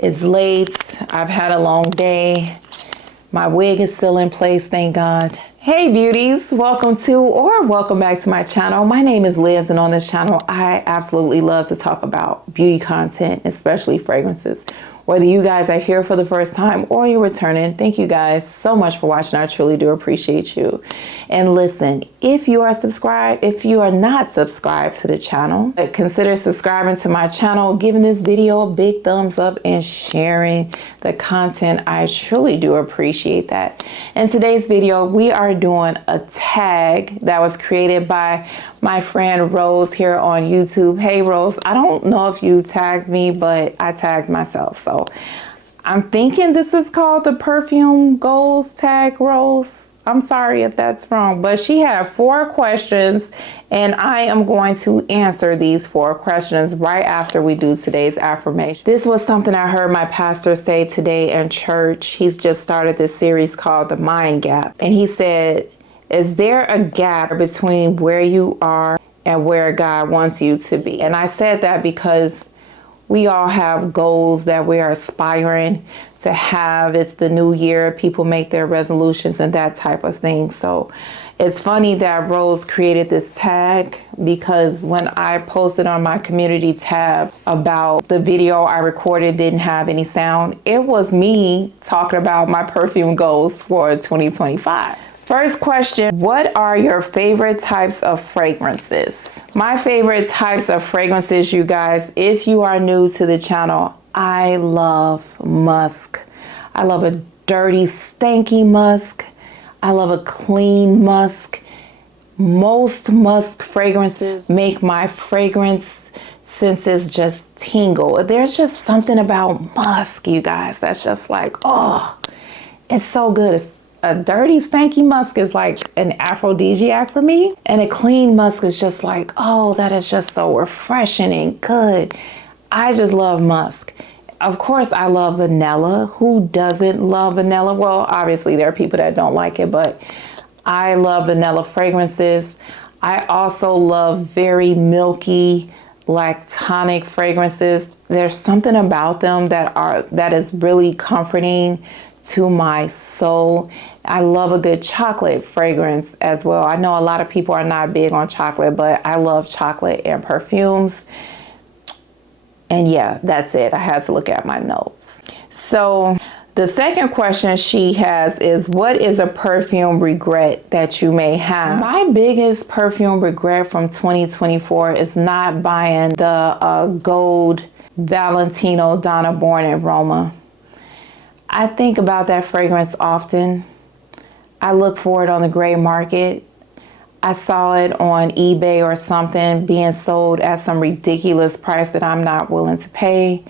It's late. I've had a long day. My wig is still in place, thank God. Hey beauties, welcome to or welcome back to my channel. My name is Liz, and on this channel, I absolutely love to talk about beauty content, especially fragrances. Whether you guys are here for the first time or you're returning, thank you guys so much for watching. I truly do appreciate you. And listen, if you are subscribed, if you are not subscribed to the channel, consider subscribing to my channel, giving this video a big thumbs up, and sharing the content. I truly do appreciate that. In today's video, we are doing a tag that was created by my friend Rose here on YouTube. Hey Rose, I don't know if you tagged me, but I tagged myself. So I'm thinking this is called the Perfume Goals tag, Rose. I'm sorry if that's wrong, but she had 4 questions, and I am going to answer these 4 questions right after we do today's affirmation. This was something I heard my pastor say today in church. He's just started this series called The Mind Gap. And he said, is there a gap between where you are and where God wants you to be? And I said that because we all have goals that we are aspiring to have. It's the new year. People make their resolutions and that type of thing. So it's funny that Rose created this tag, because when I posted on my community tab about the video I recorded didn't have any sound, it was me talking about my perfume goals for 2025. First question, what are your favorite types of fragrances? My favorite types of fragrances, you guys, if you are new to the channel, I love musk. I love a dirty, stanky musk. I love a clean musk. Most musk fragrances make my fragrance senses just tingle. There's just something about musk, you guys, that's just like, oh, it's so good. A dirty, stanky musk is like an aphrodisiac for me. And a clean musk is just like, oh, that is just so refreshing and good. I just love musk. Of course, I love vanilla. Who doesn't love vanilla? Well, obviously there are people that don't like it, but I love vanilla fragrances. I also love very milky, lactonic fragrances. There's something about them that is really comforting to my soul. I love a good chocolate fragrance as well. I know a lot of people are not big on chocolate, but I love chocolate and perfumes. And yeah, that's it. I had to look at my notes. So the second question she has is, what is a perfume regret that you may have? My biggest perfume regret from 2024 is not buying the gold Valentino Donna Born aroma. I think about that fragrance often. I look for it on the gray market. I saw it on eBay or something being sold at some ridiculous price that I'm not willing to pay.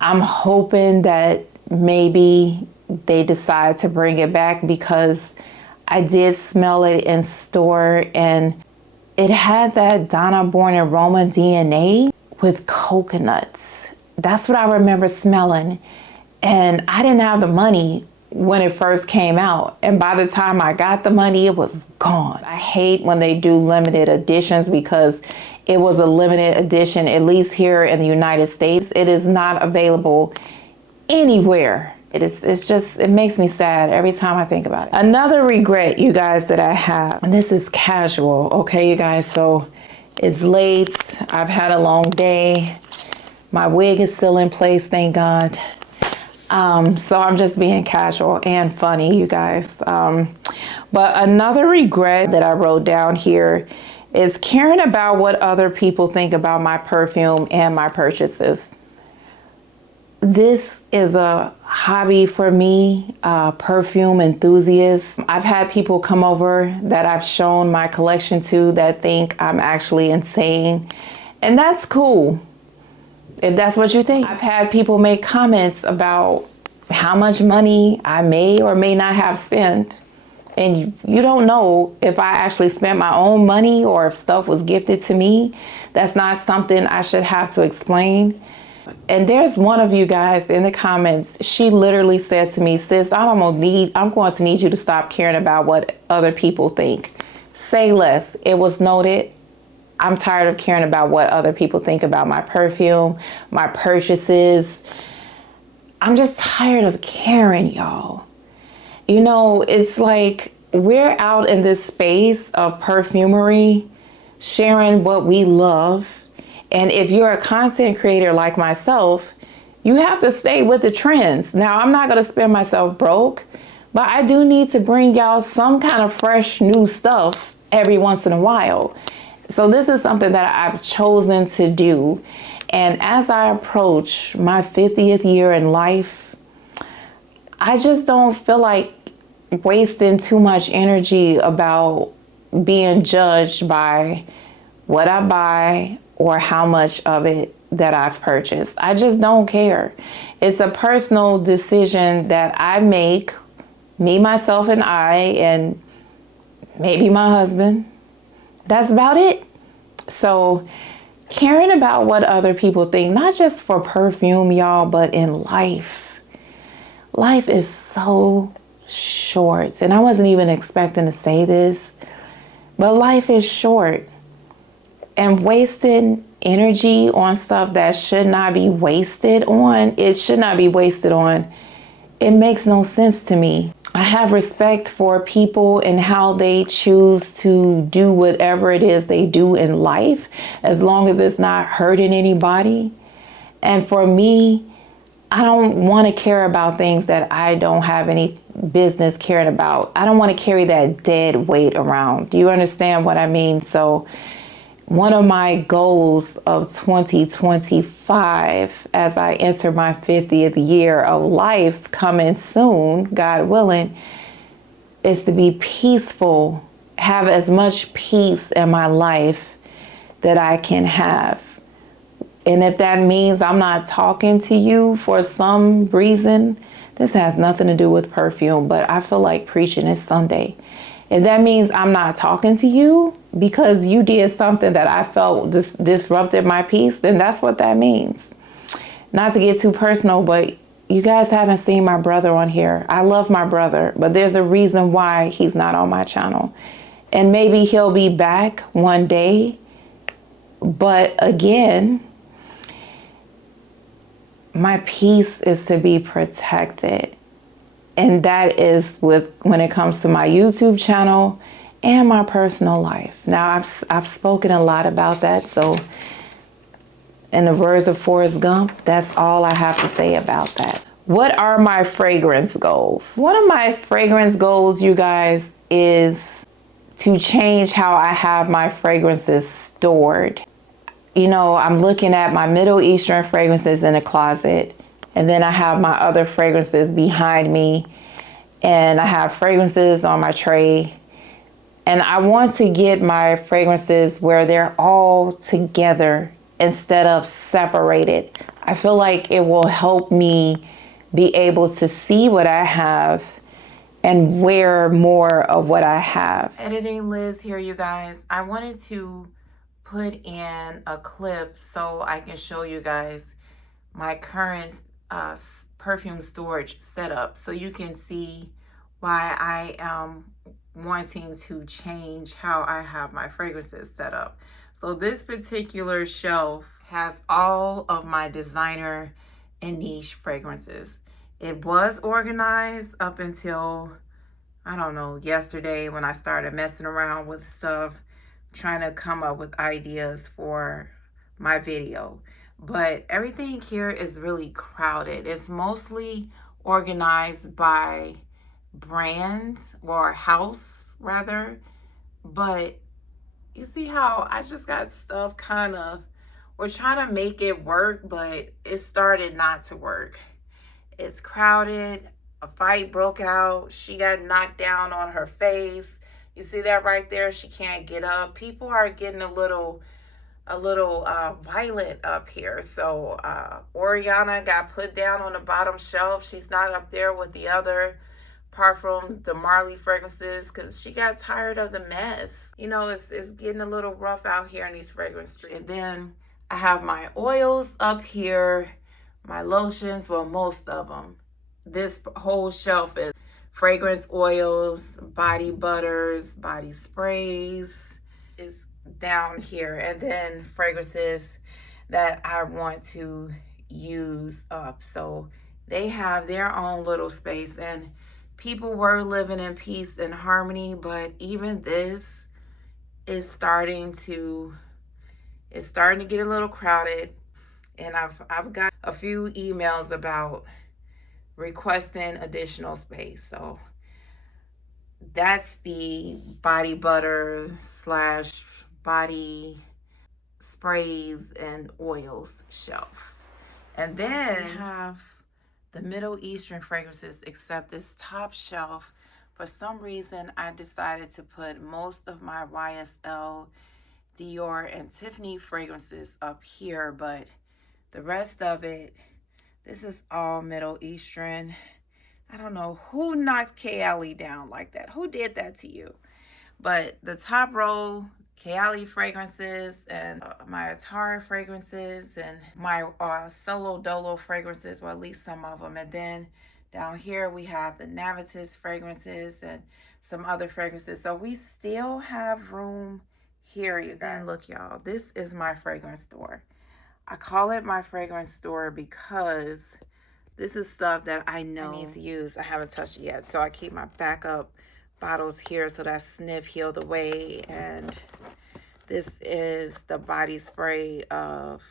I'm hoping that maybe they decide to bring it back, because I did smell it in store and it had that Donna Born aroma DNA with coconuts. That's what I remember smelling. And I didn't have the money when it first came out. And by the time I got the money, it was gone. I hate when they do limited editions, because it was a limited edition, at least here in the United States. It is not available anywhere. It makes me sad every time I think about it. Another regret, you guys, that I have, and this is casual, okay, you guys? So it's late. I've had a long day. My wig is still in place, thank God. So I'm just being casual and funny, you guys. But another regret that I wrote down here is caring about what other people think about my perfume and my purchases. This is a hobby for me, perfume enthusiast. I've had people come over that I've shown my collection to that think I'm actually insane, and that's cool. If that's what you think. I've had people make comments about how much money I may or may not have spent. And you don't know if I actually spent my own money or if stuff was gifted to me. That's not something I should have to explain. And there's one of you guys in the comments, she literally said to me, sis, I'm going to need you to stop caring about what other people think. Say less. It was noted. I'm tired of caring about what other people think about my perfume, my purchases. I'm just tired of caring, y'all. You know, it's like we're out in this space of perfumery, sharing what we love. And if you're a content creator like myself, you have to stay with the trends. Now, I'm not going to spend myself broke, but I do need to bring y'all some kind of fresh new stuff every once in a while. So this is something that I've chosen to do. And as I approach my 50th year in life, I just don't feel like wasting too much energy about being judged by what I buy or how much of it that I've purchased. I just don't care. It's a personal decision that I make, me, myself, and maybe my husband. That's about it. So caring about what other people think, not just for perfume, y'all, but in life. Life is so short. And I wasn't even expecting to say this, but life is short. And wasting energy on stuff that should not be wasted on, it makes no sense to me. I have respect for people and how they choose to do whatever it is they do in life, as long as it's not hurting anybody. And for me, I don't want to care about things that I don't have any business caring about. I don't want to carry that dead weight around. Do you understand what I mean? So one of my goals of 2025, as I enter my 50th year of life coming soon, God willing, is to be peaceful, have as much peace in my life that I can have. And if that means I'm not talking to you for some reason, this has nothing to do with perfume, but I feel like preaching is Sunday. If that means I'm not talking to you because you did something that I felt disrupted my peace, then that's what that means. Not to get too personal, but you guys haven't seen my brother on here. I love my brother, but there's a reason why he's not on my channel. And maybe he'll be back one day. But again, my peace is to be protected. And that is when it comes to my YouTube channel and my personal life. Now, I've spoken a lot about that. So in the words of Forrest Gump, that's all I have to say about that. What are my fragrance goals? One of my fragrance goals, you guys, is to change how I have my fragrances stored. You know, I'm looking at my Middle Eastern fragrances in the closet. And then I have my other fragrances behind me. And I have fragrances on my tray. And I want to get my fragrances where they're all together instead of separated. I feel like it will help me be able to see what I have and wear more of what I have. Editing Liz here, you guys. I wanted to put in a clip so I can show you guys my current perfume storage setup, so you can see why I am wanting to change how I have my fragrances set up. So this particular shelf has all of my designer and niche fragrances. It was organized up until, I don't know, yesterday when I started messing around with stuff, trying to come up with ideas for my video. But everything here is really crowded. It's mostly organized by brand or house rather. But you see how I just got stuff we're trying to make it work, but it started not to work. It's crowded. A fight broke out. She got knocked down on her face. You see that right there? She can't get up. People are getting a little violent up here. So Oriana got put down on the bottom shelf. She's not up there with the other Parfum de Marly fragrances because she got tired of the mess. You know, it's getting a little rough out here in these fragrance streets. And then I have my oils up here, my lotions, well, most of them. This whole shelf is fragrance oils, body butters, body sprays is down here. And then fragrances that I want to use up. So They have their own little space, and people were living in peace and harmony, but even this is starting to get a little crowded. And I've got a few emails about requesting additional space. So that's the body butter slash body sprays and oils shelf. And then we have the Middle Eastern fragrances, except this top shelf, for some reason I decided to put most of my YSL, Dior, and Tiffany fragrances up here, but the rest of it, this is all Middle Eastern. I don't know who knocked Elle down like that. Who did that to you? But the top row, Elle fragrances, and my Atari fragrances, and my Solo Dolo fragrances, well, at least some of them. And then down here we have the Navitas fragrances and some other fragrances. So we still have room here, you guys. And look, y'all, this is my fragrance store. I call it my fragrance store because this is stuff that I know I need to use. I haven't touched it yet. So I keep my backup bottles here so that Snif healed away. And this is the body spray of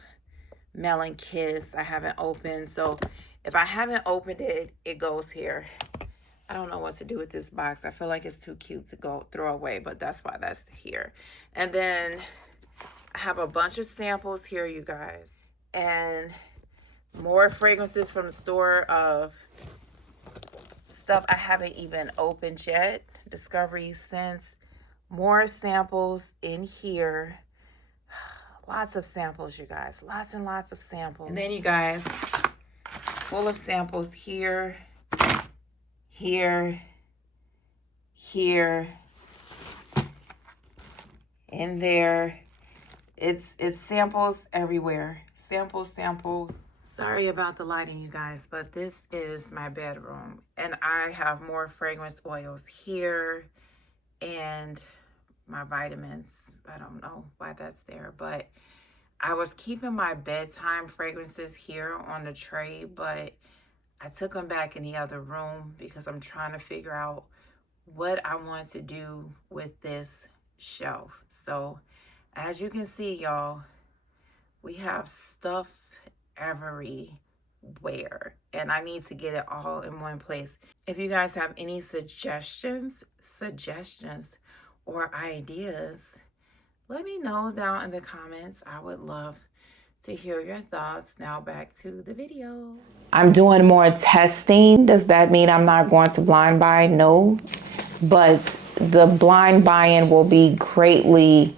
Melon Kiss. I haven't opened. So if I haven't opened it, it goes here. I don't know what to do with this box. I feel like it's too cute to throw away, but that's why that's here. And then I have a bunch of samples here, you guys, and more fragrances from the store of stuff I haven't even opened yet. Discovery scents, more samples in here. Lots of samples, you guys, lots and lots of samples. And then, you guys, full of samples here, here, here, in there. It's samples everywhere. Samples. Sorry about the lighting, you guys, but this is my bedroom. And I have more fragrance oils here and my vitamins. I don't know why that's there, but I was keeping my bedtime fragrances here on the tray, but I took them back in the other room because I'm trying to figure out what I want to do with this shelf. So as you can see, y'all, we have stuff everywhere, and I need to get it all in one place. If you guys have any suggestions or ideas, let me know down in the comments. I would love to hear your thoughts. Now back to the video. I'm doing more testing. Does that mean I'm not going to blind buy? No, but the blind buy-in will be greatly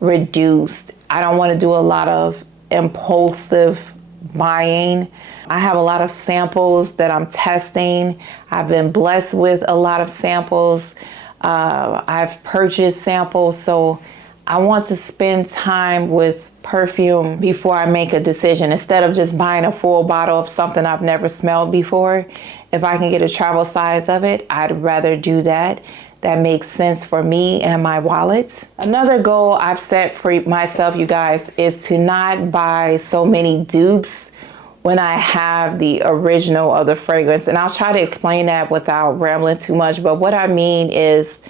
reduced. I don't want to do a lot of impulsive buying. I have a lot of samples that I'm testing. I've been blessed with a lot of samples. I've purchased samples, so I want to spend time with perfume before I make a decision, instead of just buying a full bottle of something I've never smelled before. If I can get a travel size of it, I'd rather do that. That makes sense for me and my wallet. Another goal I've set for myself, you guys, is to not buy so many dupes when I have the original of the fragrance. And I'll try to explain that without rambling too much. But what I mean is,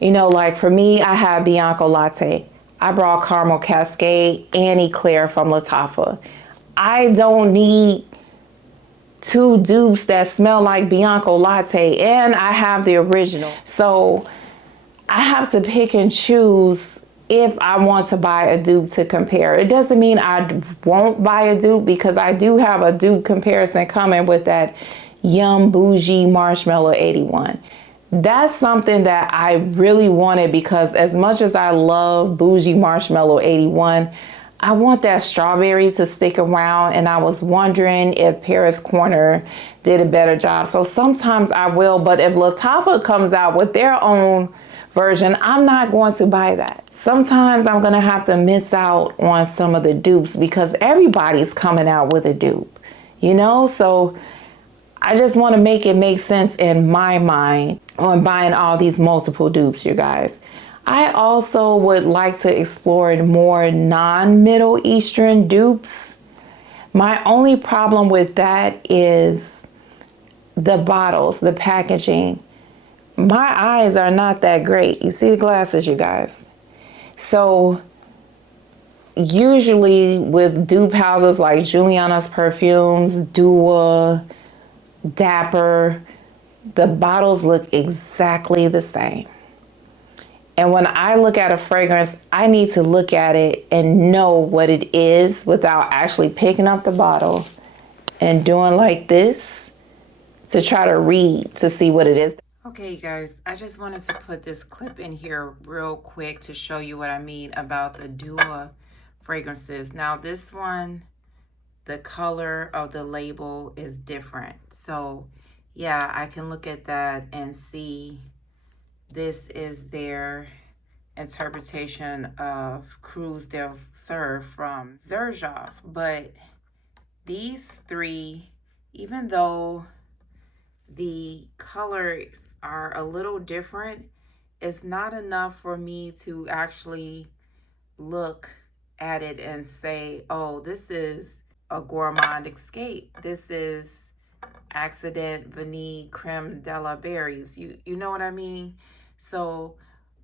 you know, like for me, I have Bianco Latte. I brought Caramel Cascade and Eclair from Lattafa. I don't need 2 dupes that smell like Bianco Latte, and I have the original. So I have to pick and choose if I want to buy a dupe to compare. It doesn't mean I won't buy a dupe, because I do have a dupe comparison coming with that Yum Bougie Marshmallow 81. That's something that I really wanted, because as much as I love Bougie Marshmallow 81, I want that strawberry to stick around, and I was wondering if Paris Corner did a better job. So sometimes I will, but if Lattafa comes out with their own version, I'm not going to buy that. Sometimes I'm gonna have to miss out on some of the dupes because everybody's coming out with a dupe, you know? So I just wanna make it make sense in my mind on buying all these multiple dupes, you guys. I also would like to explore more non-Middle Eastern dupes. My only problem with that is the bottles, the packaging. My eyes are not that great. You see the glasses, you guys? So usually with dupe houses like Juliana's Perfumes, Dua, Dapper, the bottles look exactly the same. And when I look at a fragrance, I need to look at it and know what it is without actually picking up the bottle and doing like this to try to read to see what it is. Okay, you guys, I just wanted to put this clip in here real quick to show you what I mean about the Dua fragrances. Now this one, the color of the label is different. So yeah, I can look at that and see this is their interpretation of Cruz del Sur from Xerjoff. But these three, even though the colors are a little different, it's not enough for me to actually look at it and say, oh, this is a Gourmand Escape. This is Accident Vanille Creme de la Berries. You know what I mean? So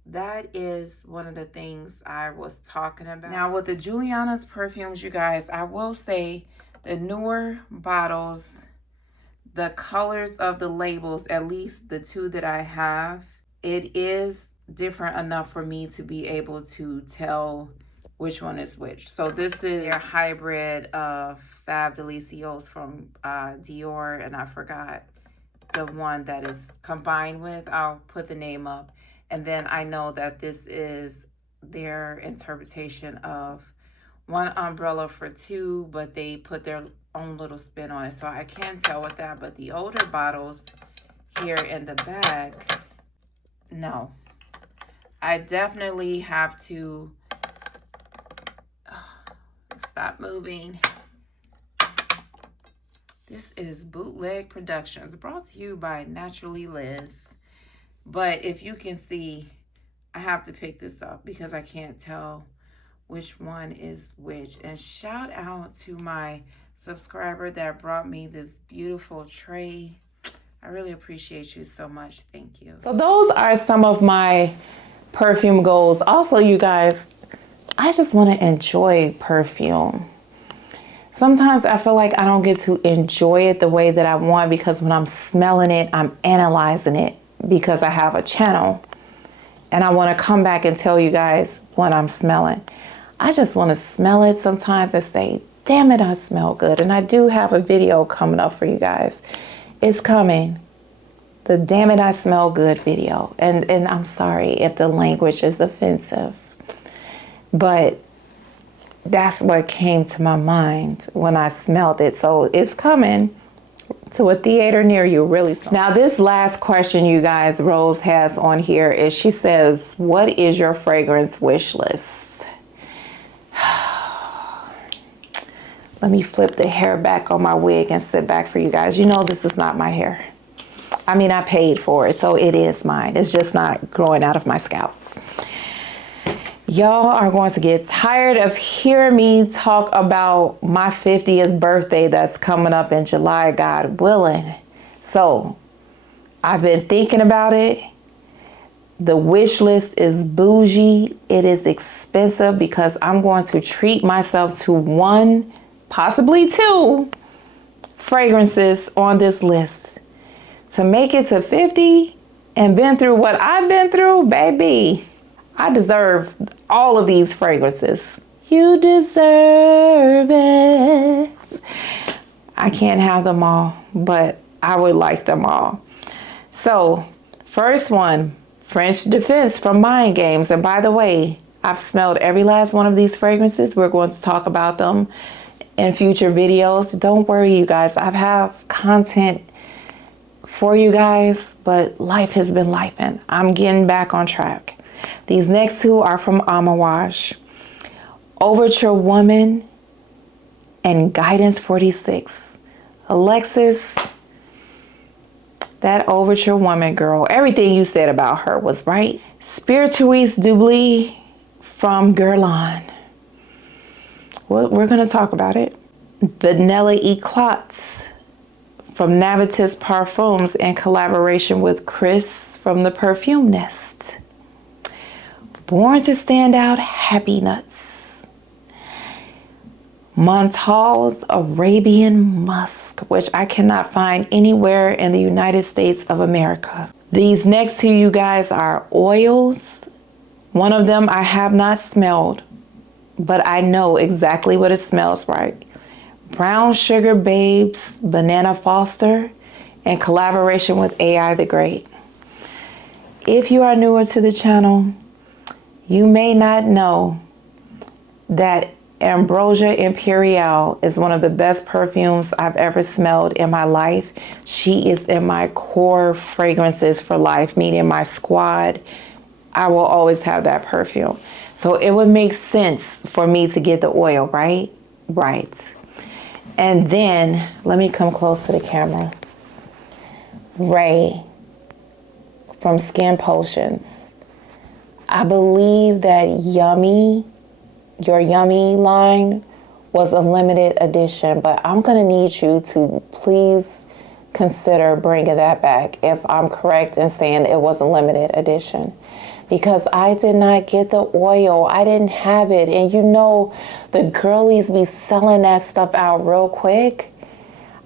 that is one of the things I was talking about. Now with the Juliana's perfumes, you guys, I will say the newer bottles, the colors of the labels, at least the two that I have, it is different enough for me to be able to tell which one is which. So this is their hybrid of Fab Delicios from Dior, and I forgot the one that is combined with. I'll put the name up. And then I know that this is their interpretation of one umbrella for two, but they put their own little spin on it. So I can't tell with that, but the older bottles here in the back, no. I definitely have to stop moving. This is Bootleg Productions, brought to you by Naturally Liz. But if you can see, I have to pick this up because I can't tell which one is which. And shout out to my subscriber that brought me this beautiful tray. I really appreciate you so much. Thank you. So those are some of my perfume goals. Also, you guys, I just want to enjoy perfume. Sometimes I feel like I don't get to enjoy it the way that I want because when I'm smelling it, I'm analyzing it because I have a channel and I want to come back and tell you guys what I'm smelling. I just want to smell it sometimes and say, damn it, I smell good. And I do have a video coming up for you guys. It's coming. The damn it, I smell good video. And I'm sorry if the language is offensive, but that's what came to my mind when I smelled it. So it's coming to a theater near you really soon. Now this last question you guys, Rose has on here is, she says, what is your fragrance wish list? Let me flip the hair back on my wig and sit back for you guys. You know this is not my hair. I mean, I paid for it, so it is mine. It's just not growing out of my scalp. Y'all are going to get tired of hearing me talk about my 50th birthday that's coming up in July, God willing. So I've been thinking about it. The wish list is bougie. It is expensive because I'm going to treat myself to one, possibly two fragrances on this list. To make it to 50 and been through what I've been through, baby, I deserve all of these fragrances. You deserve it. I can't have them all, but I would like them all. So, first one, French Defense from Mind Games. And by the way, I've smelled every last one of these fragrances. We're going to talk about them in future videos. Don't worry, you guys. I have content for you guys, but life has been lifing. I'm getting back on track. These next two are from Amouage. Overture Woman and Guidance 46. Alexis, that Overture Woman girl, everything you said about her was right. Spirituise Doubly from Guerlain. Well, we're going to talk about it. Vanilla Eclats from Navitus Parfums in collaboration with Chris from the Perfume Nest. Born to Stand Out Happy Nuts. Montal's Arabian Musk, which I cannot find anywhere in the United States of America. These next two, you guys, are oils. One of them I have not smelled, but I know exactly what it smells like. Brown Sugar Babes Banana Foster in collaboration with AI the Great. If you are newer to the channel, you may not know that Ambrosia Imperial is one of the best perfumes I've ever smelled in my life. She is in my core fragrances for life, meaning my squad. I will always have that perfume. So it would make sense for me to get the oil, right? Right. And then, let me come close to the camera. Ray from Skin Potions. I believe that your Yummy line was a limited edition, but I'm gonna need you to please consider bringing that back if I'm correct in saying it was a limited edition. Because I did not get the oil. I didn't have it. And you know, the girlies be selling that stuff out real quick.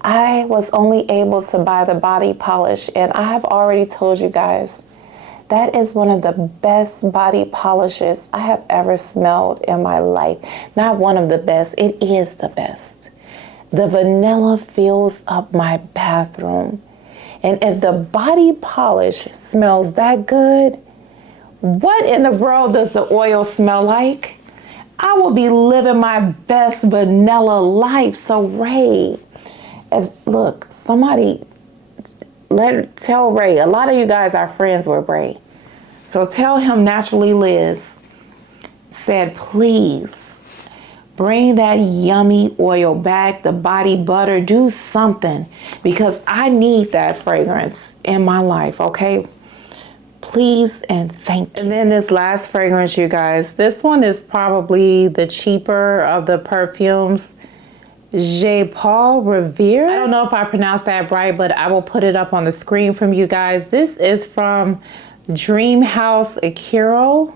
I was only able to buy the body polish, and I have already told you guys, that is one of the best body polishes I have ever smelled in my life. Not one of the best, it is the best. The vanilla fills up my bathroom. And if the body polish smells that good, what in the world does the oil smell like? I will be living my best vanilla life. So Ray, look, somebody tell Ray, a lot of you guys are friends with Ray. So tell him Naturally Liz said, please bring that yummy oil back, the body butter, do something, because I need that fragrance in my life, okay? Please and thank you. And then this last fragrance, you guys, this one is probably the cheaper of the perfumes. Je Paul Revere. I don't know if I pronounced that right, but I will put it up on the screen from you guys. This is from Dream House Akiro.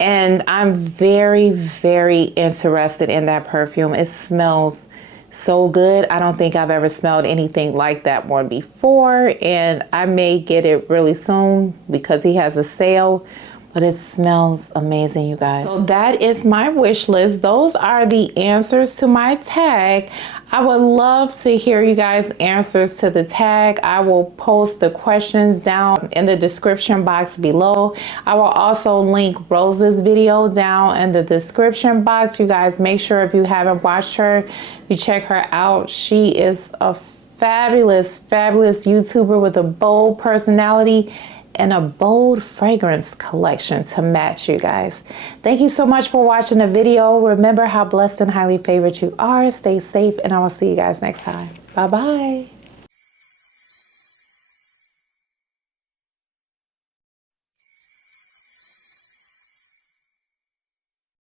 And I'm very, very interested in that perfume. It smells so good. I don't think I've ever smelled anything like that one before, and I may get it really soon because he has a sale, but it smells amazing, you guys. So that is my wish list. Those are the answers to my tag. I would love to hear you guys' answers to the tag. I will post the questions down in the description box below. I will also link Rose's video down in the description box. You guys make sure if you haven't watched her, you check her out. She is a fabulous, fabulous YouTuber with a bold personality and a bold fragrance collection to match, you guys. Thank you so much for watching the video. Remember how blessed and highly favored you are. Stay safe, and I will see you guys next time. Bye-bye.